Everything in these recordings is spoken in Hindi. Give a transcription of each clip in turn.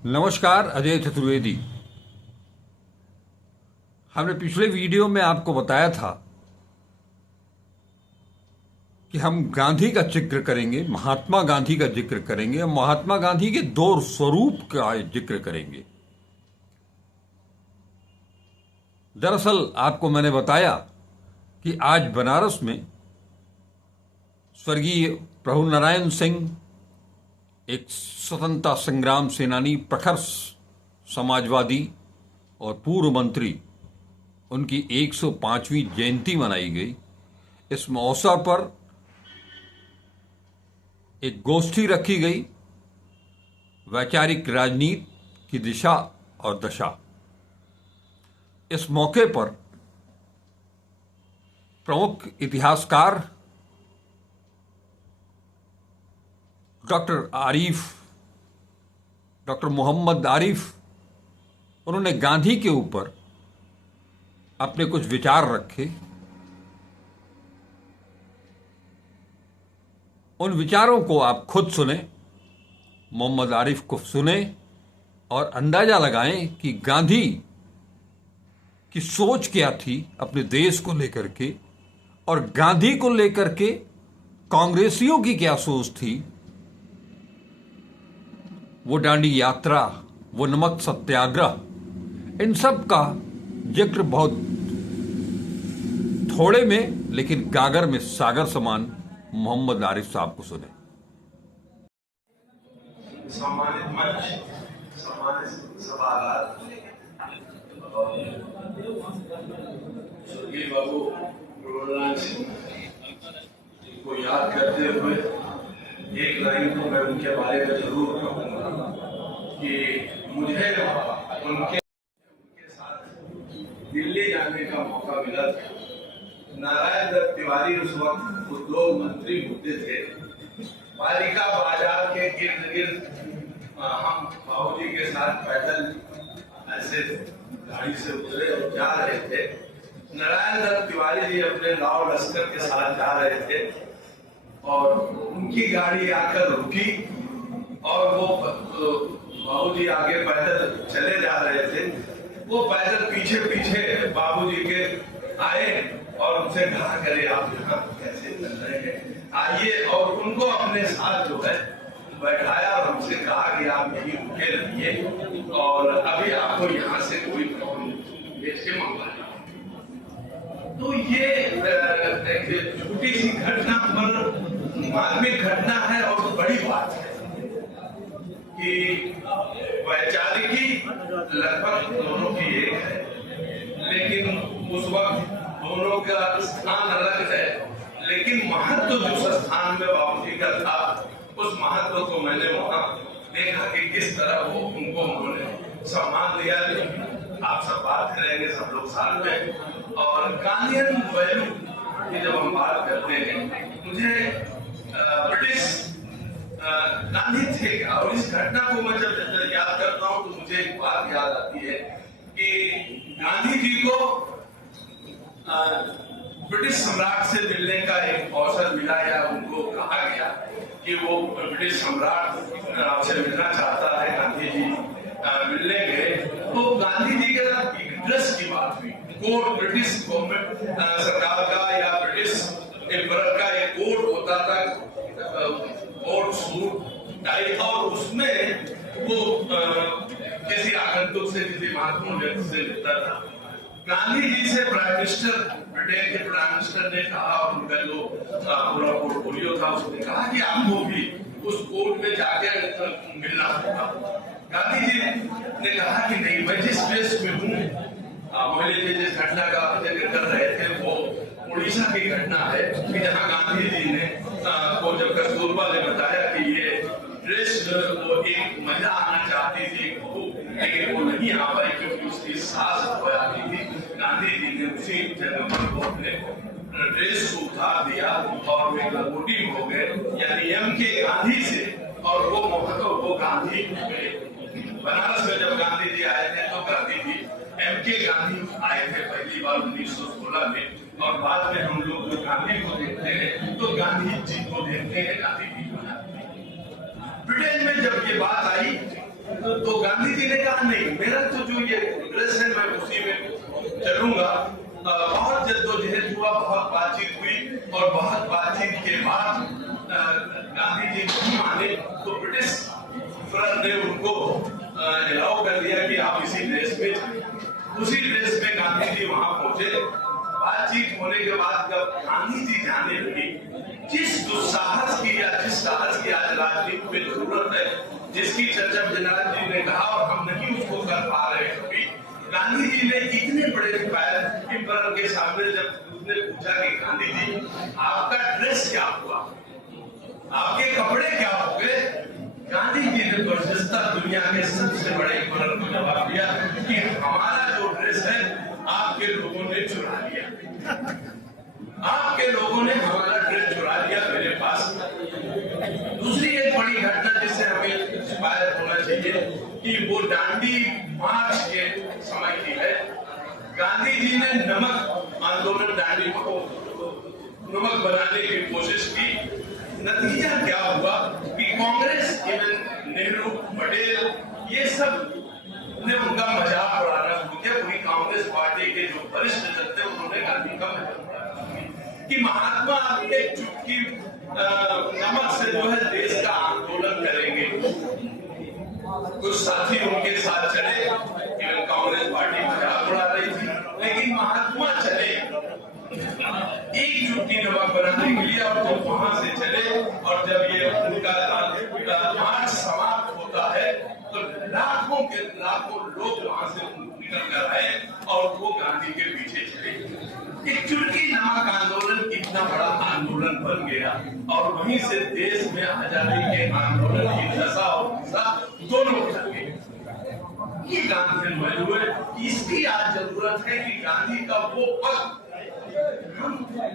नमस्कार, अजय चतुर्वेदी। हमने पिछले वीडियो में आपको बताया था कि हम गांधी का जिक्र करेंगे, महात्मा गांधी का जिक्र करेंगे, महात्मा गांधी के दो स्वरूप का जिक्र करेंगे। दरअसल आपको मैंने बताया कि आज बनारस में स्वर्गीय प्रभु नारायण सिंह, एक स्वतंत्रता संग्राम सेनानी, प्रखर समाजवादी और पूर्व मंत्री, उनकी 105वीं जयंती मनाई गई। इस अवसर पर एक गोष्ठी रखी गई, वैचारिक राजनीति की दिशा और दशा। इस मौके पर प्रमुख इतिहासकार डॉक्टर मोहम्मद आरिफ, उन्होंने गांधी के ऊपर अपने कुछ विचार रखे। उन विचारों को आप खुद सुने, मोहम्मद आरिफ को सुने और अंदाजा लगाएं कि गांधी की सोच क्या थी अपने देश को लेकर के, और गांधी को लेकर के कांग्रेसियों की क्या सोच थी। वो डांडी यात्रा, वो नमक सत्याग्रह, इन सब का जिक्र बहुत थोड़े में लेकिन गागर में सागर समान मोहम्मद आरिफ साहब को सुने। सम्मानित मंच, सम्मानित सभागार, स्वर्गीय बाबू प्रभु नारायण सिंह को याद करते हुए एक लाइन तो मैं उनके बारे में जरूर कहूंगा कि मुझे उनके साथ दिल्ली जाने का मौका मिला था। नारायण दत्त तिवारी उस वक्त उद्योग मंत्री होते थे। पालिका बाजार के गिर्द गिर्द हम बाबूजी के साथ पैदल ऐसे गाड़ी से उतरे और जा रहे थे। नारायण दत्त तिवारी जी अपने लाव लश्कर के साथ जा रहे थे और उनकी गाड़ी आकर रुकी और वो बाबूजी आगे पैदल चले जा रहे थे। वो पैदल पीछे पीछे बाबूजी के आए और उनसे कहा, करे आप यहाँ कैसे चल रहे हैं, आइए। और उनको अपने साथ जो है बैठाया और हमसे कहा कि आप यहीं रुके रहिए और अभी आपको यहाँ से कोई से मंगवा। तो ये एक छोटी सी घटना पर मार्मिक घटना है और बड़ी बात है कि वैचारिकी लगभग दोनों की एक है, लेकिन उस वक्त दोनों का स्थान अलग है। लेकिन महत्व जो स्थान में बाबूजी का था, उस महत्व को मैंने वहां देखा कि किस तरह वो उनको उन्होंने सम्मान दिया। आप सब बात करेंगे सब लोग साथ में। और गांधीयन वैल्यू की जब हम बात करते हैं, मुझे ब्रिटिश गांधी थे और इस घटना को मैं जब याद करता हूँ तो मुझे एक बात याद आती है कि गांधी जी को ब्रिटिश सम्राट से मिलने का एक अवसर मिला या उनको कहा गया कि वो ब्रिटिश सम्राट से मिलना चाहता है। गांधी जी मिलने गए तो गांधी जी के साथ ड्रेस की बात हुई। कोड ब्रिटिश गवर्नमेंट सरकार का या ब्रिटिश एम्परर का एक कोड होता था, कोट सूट टाई, और उसमें वो किसी आगंतुक से, किसी महत्वपूर्ण व्यक्ति से मिलता था। गांधी जी से प्राइम मिनिस्टर, ब्रिटेन के प्राइम मिनिस्टर ने कहा, और उनका जो पूरा पोर्टफोलियो था उसने कहा कि आपको भी उस कोर्ट में जाकर मिलना होगा। गांधी जी ने कहा कि नहीं, मैं जिस प्लेस में हूँ, मोहल्ले जिस घटना का जिक्र कर रहे थे वो उड़ीसा की घटना है कि जहाँ गांधी जी ने को जब कस्तूरबा ने बताया कि ये ड्रेस वो एक महिला आना चाहती थी, लेकिन वो नहीं आ पाई क्योंकि उसकी सास खोया गई थी। गांधी जी ने उसी जगह पर वो अपने ड्रेस को उतार दिया और वे लंगोटी हो गए, यानी एम के गांधी से। और वो महत्व वो गांधी बनारस में जब गांधी जी आए थे तो गांधी जी एम के गांधी आए थे पहली बार 1916 में, और बाद में हम लोग जो गांधी को देखते हैं तो गांधी जी को देखते हैं, गांधी जी को। ब्रिटेन में जब ये बात आई तो तो गांधी जी ने कहा नहीं, मेरा तो जो ये ड्रेस है मैं उसी में चलूंगा। बहुत जद्दोजहद हुआ, बहुत बातचीत हुई और बहुत बातचीत के बाद गांधी जी नहीं माने तो ब्रिटिश फौरन ने उनको अलाउ कर दिया कि आप इसी ड्रेस में जाएं। उसी ड्रेस में गांधी जी वहां पहुंचे। बातचीत होने के बाद जब गांधी जी जाने लगे, जिस दुस्साहस की या जिस साहस की आज राजनीति में जरूरत है, जिसकी चर्चा जनरल जी ने कहा और हम नहीं उसको कर पा रहे कभी, गांधी जी ने इतने बड़े पैर के सामने जब उसने पूछा कि गांधी जी आपका ड्रेस क्या हुआ, आपके कपड़े क्या हो गए, गांधी जी ने बर्जस्ता दुनिया के सबसे बड़े एम्परर को जवाब दिया कि हमारा जो ड्रेस है आपके लोगों ने चुरा लिया, आपके लोगों ने हमारा ड्रेस चुरा लिया मेरे पास। दूसरी एक बड़ी घटना जिससे हमें इंस्पायर होना चाहिए कि वो दांडी मार्च के समय की है। गांधी जी ने नमक आंदोलन, दांडी को नमक बनाने की कोशिश की। नतीजा क्या हुआ कि कांग्रेस, इवन नेहरू, पटेल, ये सब ने उनका मजाक उड़ाना शुरू किया। पूरी कांग्रेस पार्टी के जो वरिष्ठ जन थे उन्होंने गांधी का मजाक उड़ाया कि महात्मा एक चुटकी नमक से जो है देश का आंदोलन करेंगे। कुछ साथी उनके साथ चले, केवल कांग्रेस पार्टी मजाक उड़ा रही थी, लेकिन महात्मा चले एक चुटकी नमक बनाने के लिए। और जब वहां से चले और जब ये उनका मार्च समाप्त होता है तो लाखों के लाखों लोग वहां से निकल कर आए और वो गांधी के पीछे चले। एक चुटकी नमक आंदोलन इतना बड़ा आंदोलन बन गया और वहीं से देश में आजादी के आंदोलन की दशा और दिशा दोनों बदल गए। ये गांधी हुए, इसकी आज जरूरत है कि गांधी का वो वक्त हम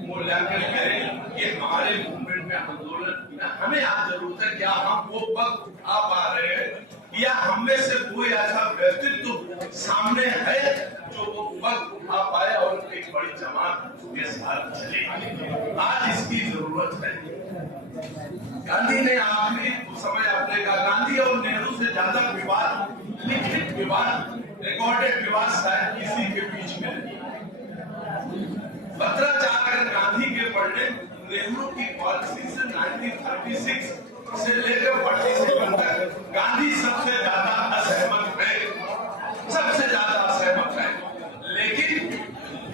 मूल्यांकन करें कि हमारे मूवमेंट में आंदोलन, हमें आज जरूरत है क्या हम वो वक्त उठा पा रहे हैं या हम में से कोई ऐसा व्यक्तित्व सामने है जो वो वक्त उठा पाए और एक बड़ी जमात के साथ चले। आज इसकी जरूरत है। गांधी ने आखिरी समय अपने का, गांधी और नेहरू से ज्यादा विवाद, लिखित विवाद, रिकॉर्डेड विवाद शायद किसी के बीच में नहीं। पत्राचार गांधी के पढ़ने, नेहरू की पॉलिसी से 1936 से लेकर 47 तक गांधी सबसे ज्यादा असहमत है, सबसे ज्यादा असहमत है। लेकिन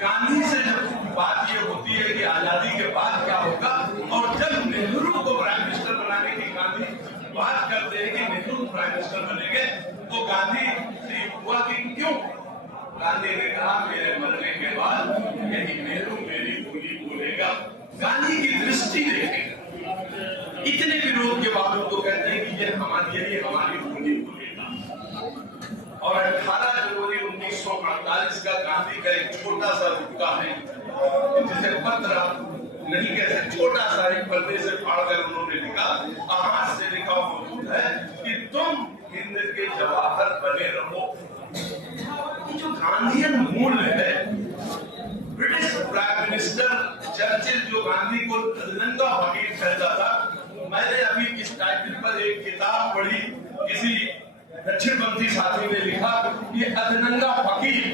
गांधी से जब बात ये होती है कि आजादी के बाद क्या होगा, और जब नेहरू को प्राइम मिनिस्टर बनाने की गांधी बात करते हैं कि नेहरू प्राइम मिनिस्टर बनेंगे, तो गांधी से हुआ कि क्यों? गांधी ने कहा मेरे मरने के बाद यही नेहरू मेरी बोली बोलेगा। गांधी की दृष्टि देखें, इतने विरोध के बाद तो कहते हैं कि ये यही हमारी बोली बोलेगा। और 18 जनवरी 1948 का गांधी का एक छोटा सा रुपका है जिसे पत्र नहीं कह सकते, छोटा सा एक पन्ने से फाड़कर उन्होंने लिखा, हाथ से लिखा मौजूद है कि तुम हिंद के जवाहर बने रहो। जो गांधीयन मूल्य है, ब्रिटिश प्राइम मिनिस्टर चर्चिल जो गांधी को अधनंगा फकीर कहता था, मैंने अभी इस टाइटल पर एक किताब पढ़ी, किसी दक्षिणपंथी साथी ने लिखा ये अधनंगा फकीर,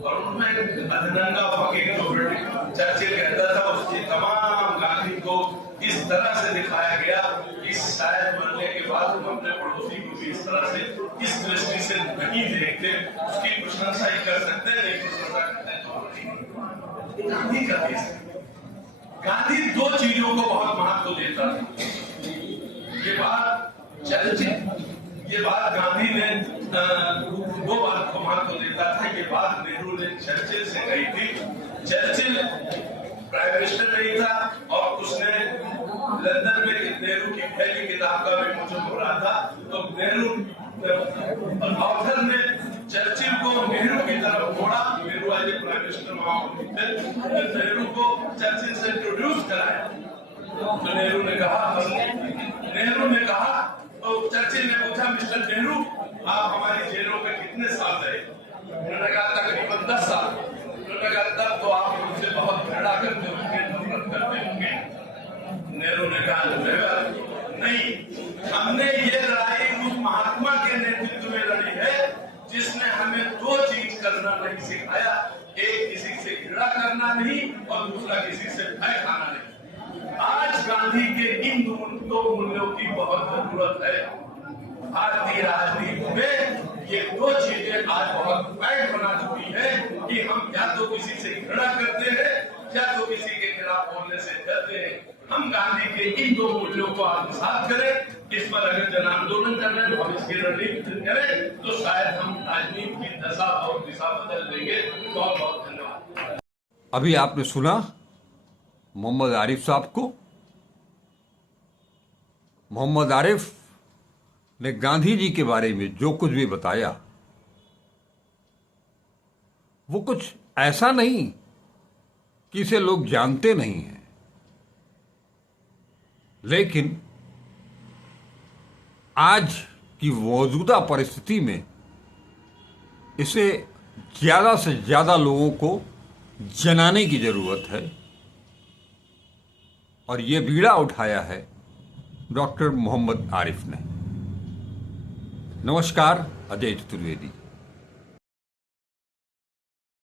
और उनमें अधनंगा फकीर जो चर्चिल कहता था उसकी तमाम गांधी को इस तरह से दिखाया गया कि शायद मरने के बाद हम अपने पड़ोसी को भी इस तरह से, इस दृष्टि से नहीं देखते, उसकी प्रशंसा ही कर सकते हैं, नहीं प्रशंसा करते तो गांधी का देश है। गांधी दो चीजों को बहुत महत्व देता था। ये बात चर्चिल, ये बात गांधी ने दो बात को महत्व देता था। ये बात नेहरू ने चर्चिल से कही थी। चर्चिल प्राइम मिनिस्टर नहीं था और उसने लंदन में नेहरू की पहली किताब का विमोचन हो रहा था, तो नेहरू ऑथर ने चर्चिल को नेहरू की तरफ मोड़ा। नेहरू आज प्राइम मिनिस्टर वहां नेहरू को चर्चिल से इंट्रोड्यूस कराया, तो नेहरू ने कहा तो चर्चिल ने पूछा, मिस्टर नेहरू आप हमारी जेलों में कितने साल रहे? उन्होंने कहा तकरीबन 10 साल। उन्होंने कहा तब तो आप मुझसे बहुत घृणा करते होंगे, नफरत करते होंगे। नेहरू ने कहा नहीं, हमने ये लड़ाई उस महात्मा के नेतृत्व में लड़ी है, जिसने हमें दो चीज करना नहीं सिखाया, एक किसी से घृणा करना नहीं और दूसरा किसी से भय खाना नहीं। आज गांधी के इन दो मूल्यों की बहुत जरूरत है। भारतीय राजनीति में ये दो चीजें आज बहुत पैठ बना चुकी है कि हम या तो किसी से घृणा करते हैं या तो किसी के खिलाफ बोलने से डरते हैं। हम गांधी के इन दो मूल्यों को आत्मसात करें, इस पर अगर जन आंदोलन कर रहे हैं, हम इसकी रणनीति करें, तो शायद हम राजनीति की दशा और दिशा बदल देंगे। बहुत बहुत धन्यवाद। अभी आपने सुना मोहम्मद आरिफ साहब को। मोहम्मद आरिफ ने गांधी जी के बारे में जो कुछ भी बताया, वो कुछ ऐसा नहीं कि इसे लोग जानते नहीं हैं, लेकिन आज की मौजूदा परिस्थिति में इसे ज्यादा से ज्यादा लोगों को जनाने की जरूरत है। और ये बीड़ा उठाया है डॉक्टर मोहम्मद आरिफ ने। नमस्कार, अजय चतुर्वेदी।